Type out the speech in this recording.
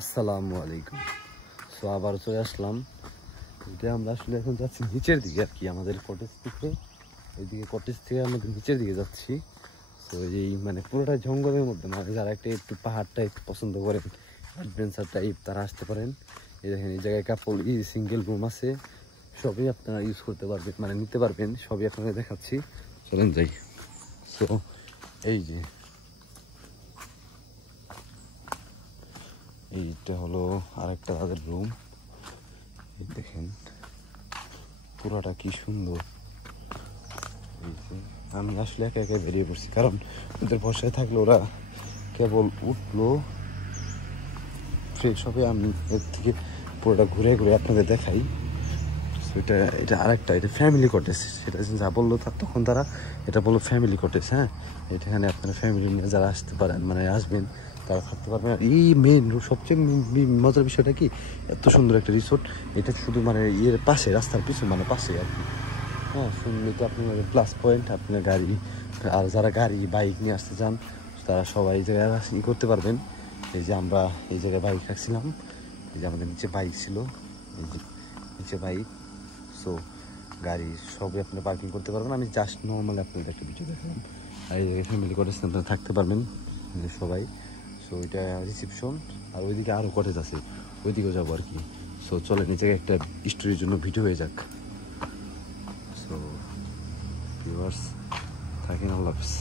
আসসালামু আলাইকুম। সো আবার চলে আসলাম। এটা আমরা আসলে এখন যাচ্ছি নিচের দিকে আর কি, আমাদের কটেজ থেকে। ওইদিকে কটেজ থেকে আমরা নিচের দিকে যাচ্ছি। তো এই মানে পুরোটা জঙ্গলের মধ্যে, মানে যারা একটু পাহাড় টাইপ পছন্দ করেন, অ্যাডভেঞ্চার টাইপ, তারা আসতে পারেন। এই দেখেন এই জায়গায় কাপল সিঙ্গেল রুম আছে, সবই আপনারা ইউজ করতে পারবেন, মানে নিতে পারবেন। সবই আপনাদের দেখাচ্ছি, চলেন যাই। সো এই যে এইটা হলো আরেকটা তাদের রুম। দেখেন পুরাটা কি সুন্দর। আমি আসলে একা একা বেরিয়ে পড়ছি, কারণ ওদের বসায় থাকলে ওরা কেবল উঠলো ফ্রেশ হবে। আমি এর থেকে পুরোটা ঘুরে ঘুরে আপনাদের দেখাই। এটা আরেকটা, এটা ফ্যামিলি কটেজ। সেটা যা বললো তখন তারা এটা বললো ফ্যামিলি কটেজ। হ্যাঁ, এখানে আপনারা ফ্যামিলি নিয়ে যারা আসতে পারেন, মানে আসবেন, তারা থাকতে পারবেন। আর এই মেন সবচেয়ে মজার বিষয়টা কি, এত সুন্দর একটা রিসোর্ট। এটা শুধু মানে ইয়ের পাশে, রাস্তার পিছনে, মানে পাশে আর কি। হ্যাঁ, শুনলে তো আপনার প্লাস পয়েন্ট। আপনার গাড়ি, আর যারা গাড়ি বাইক নিয়ে আসতে চান, তারা সবাই এই জায়গায় করতে পারবেন। এই যে আমরা এই জায়গায় বাইক রাখছিলাম, এই যে আমাদের নিচে বাইক ছিল, এই যে নিচে বাইক। সো গাড়ি সবই আপনি পার্কিং করতে পারবেন। আমি জাস্ট নর্মালি আপনাদের একটা ভিডিও দেখালাম। আর এই ফ্যামিলি কটেজ আপনারা থাকতে পারবেন সবাই। সো এটা রিসেপশন, আর ওইদিকে আরও কটেজ আছে, ওইদিকেও যাবো আর কি। সো চলেন এই জায়গায় একটা স্টোরির জন্য ভিডিও হয়ে যাক। সো ভিউয়ার্স, থাকেন, আল্লাহ হাফেজ।